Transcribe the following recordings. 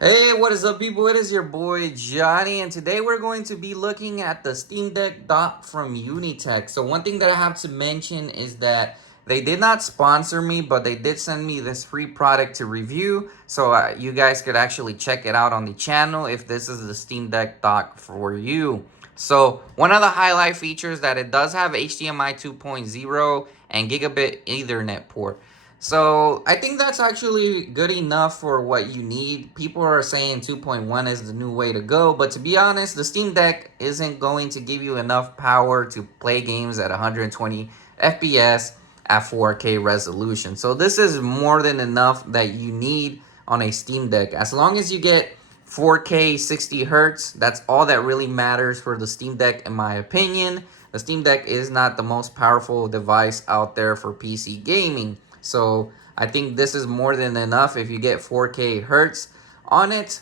Hey, what is up, people? It is your boy Johnny, and today we're going to be looking at the Steam Deck dock from Unitek. So, one thing that I have to mention is that they did not sponsor me, but they did send me this free product to review. So, you guys could actually check it out on the channel if this is the Steam Deck dock for you. So, one of the highlight features that it does have HDMI 2.0 and gigabit Ethernet port. So I think that's actually good enough for what you need. People are saying 2.1 is the new way to go, but to be honest, the Steam Deck isn't going to give you enough power to play games at 120 FPS at 4K resolution. So this is more than enough that you need on a Steam Deck. As long as you get 4K 60 hertz, that's all that really matters for the Steam Deck in my opinion. The Steam Deck is not the most powerful device out there for PC gaming. So I think this is more than enough. If you get 4K hertz on it,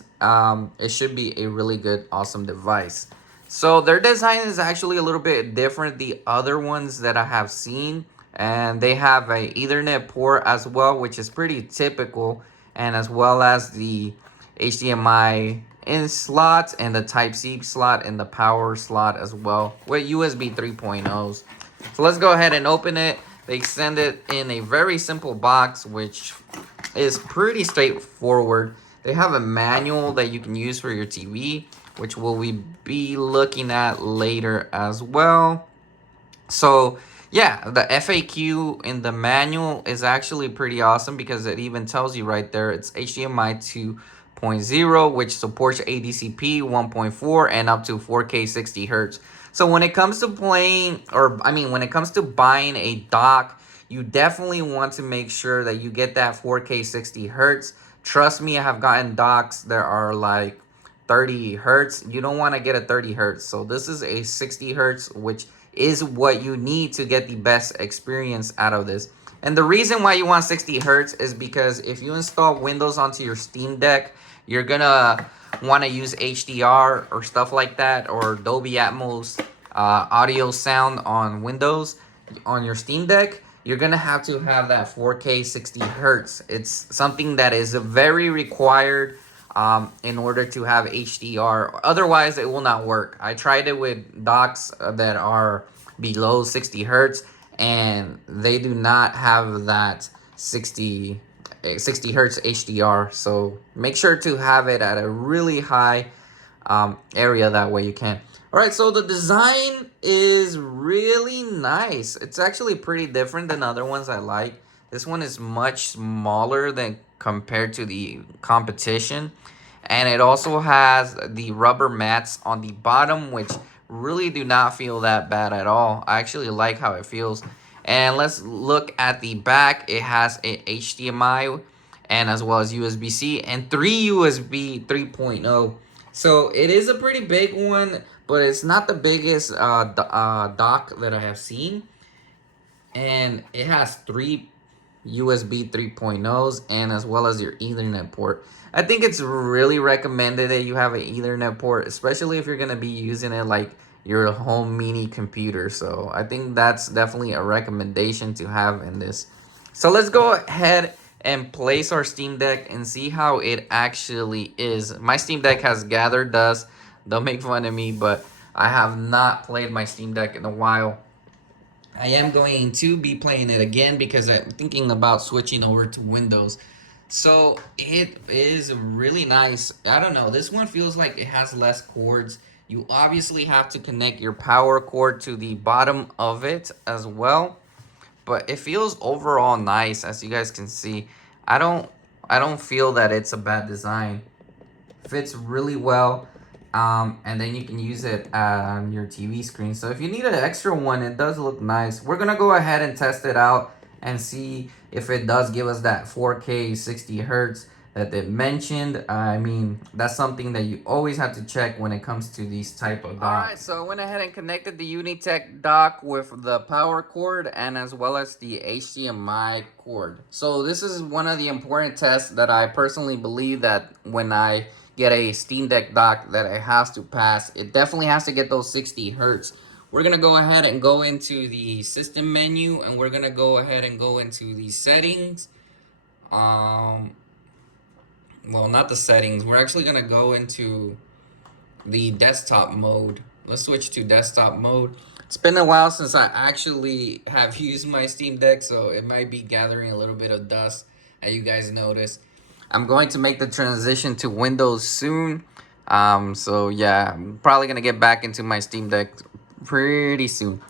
it should be a really good, awesome device. So their design is actually a little bit different the other ones that I have seen, and they have a Ethernet port as well, which is pretty typical, and as well as the HDMI in slot and the Type C slot and the power slot as well with USB 3.0s. So let's go ahead and open it. They send it in a very simple box, which is pretty straightforward. They have a manual that you can use for your TV, which will we be looking at later as well. So yeah, the FAQ in the manual is actually pretty awesome because it even tells you right there it's HDMI 2.0, which supports ADCP 1.4 and up to 4K 60 hertz. So when it comes to playing, or I mean, when it comes to buying a dock, you definitely want to make sure that you get that 4K 60 hertz. Trust me, I have gotten docks that are like 30 hertz. You don't want to get a 30 hertz. So this is a 60 hertz, which is what you need to get the best experience out of this. And the reason why you want 60 hertz is because if you install Windows onto your Steam Deck, you're gonna want to use HDR or stuff like that, or Dolby Atmos audio sound on Windows on your Steam Deck. You're gonna have to have that 4K 60 hertz. It's something that is very required in order to have HDR. Otherwise, it will not work. I tried it with docks that are below 60 hertz, and they do not have that 60 hertz HDR. So make sure to have it at a really high area, that way you can. All right, so the design is really nice. It's actually pretty different than other ones I like. This one is much smaller than compared to the competition, and it also has the rubber mats on the bottom, which really do not feel that bad at all. I actually like how it feels. And let's look at the back. It has a HDMI and as well as USB-C and 3 USB 3.0. So it is a pretty big one, but it's not the biggest dock that I have seen. And it has three USB 3.0s and as well as your Ethernet port. I think it's really recommended that you have an Ethernet port, especially if you're going to be using it like your home mini computer. So I think that's definitely a recommendation to have in this. So let's go ahead and place our Steam Deck and see how it actually is. My Steam Deck has gathered dust. Don't make fun of me, but I have not played my Steam Deck in a while. I am going to be playing it again because I'm thinking about switching over to Windows. So it is really nice. I don't know. This one feels like it has less cords. You obviously have to connect your power cord to the bottom of it as well. But it feels overall nice, as you guys can see. I don't I don't feel that it's a bad design. Fits really well, and then you can use it on your TV screen. So if you need an extra one, it does look nice. We're gonna go ahead and test it out and see if it does give us that 4K 60 hertz that they mentioned. I mean, that's something that you always have to check when it comes to these type of docks. All right, so I went ahead and connected the Unitek dock with the power cord and as well as the HDMI cord. So this is one of the important tests that I personally believe that when I get a Steam Deck dock that it has to pass. It definitely has to get those 60 hertz. We're gonna go ahead and go into the system menu, and we're gonna go ahead and go into the settings. Um, well, not the settings. We're actually gonna go into the desktop mode. Let's switch to desktop mode. It's been a while since I actually have used my Steam Deck, so it might be gathering a little bit of dust, as you guys notice. I'm going to make the transition to Windows soon. So yeah, I'm probably gonna get back into my Steam Deck pretty soon.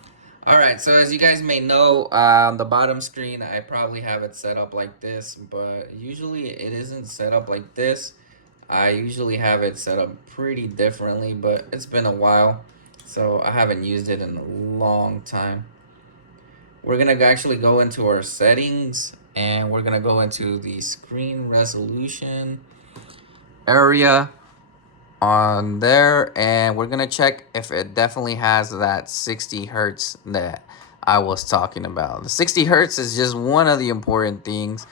All right, so as you guys may know, on the bottom screen, I probably have it set up like this, but usually it isn't set up like this. I usually have it set up pretty differently, but it's been a while, so I haven't used it in a long time. We're gonna actually go into our settings, and we're gonna go into the screen resolution area on there, and we're gonna check if it definitely has that 60 hertz that I was talking about. The 60 hertz is just one of the important things.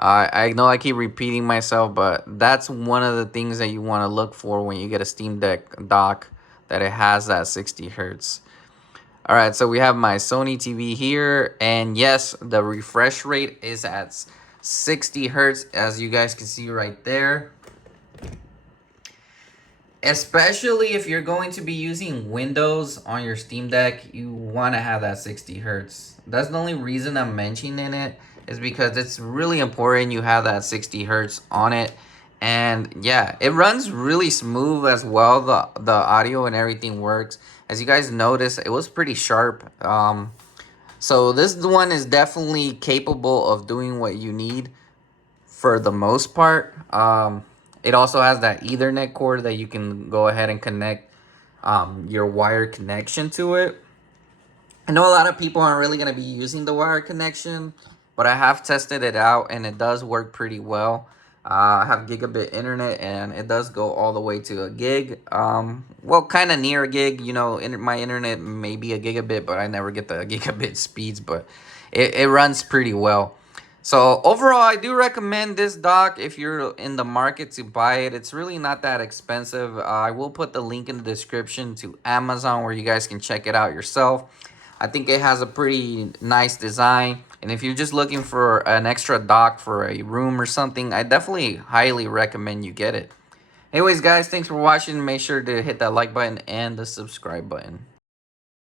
I know I keep repeating myself, but that's one of the things that you want to look for when you get a Steam Deck dock, that it has that 60 hertz. All right, so we have my Sony TV here, and yes, the refresh rate is at 60 hertz, as you guys can see right there. Especially if you're going to be using Windows on your Steam Deck, you want to have that 60 hertz. That's the only reason I'm mentioning it, is because it's really important you have that 60 hertz on it. And yeah, it runs really smooth as well. The audio and everything works. As you guys notice, it was pretty sharp. So this one is definitely capable of doing what you need for the most part. It also has that Ethernet cord that you can go ahead and connect your wired connection to it. I know a lot of people aren't really going to be using the wired connection, but I have tested it out and it does work pretty well. I have gigabit internet and it does go all the way to a gig. Well, kind of near a gig. You know, my internet may be a gigabit, but I never get the gigabit speeds, but it runs pretty well. So overall, I do recommend this dock if you're in the market to buy it. It's really not that expensive. I will put the link in the description to Amazon where you guys can check it out yourself. I think it has a pretty nice design. And if you're just looking for an extra dock for a room or something, I definitely highly recommend you get it. Anyways, guys, thanks for watching. Make sure to hit that like button and the subscribe button.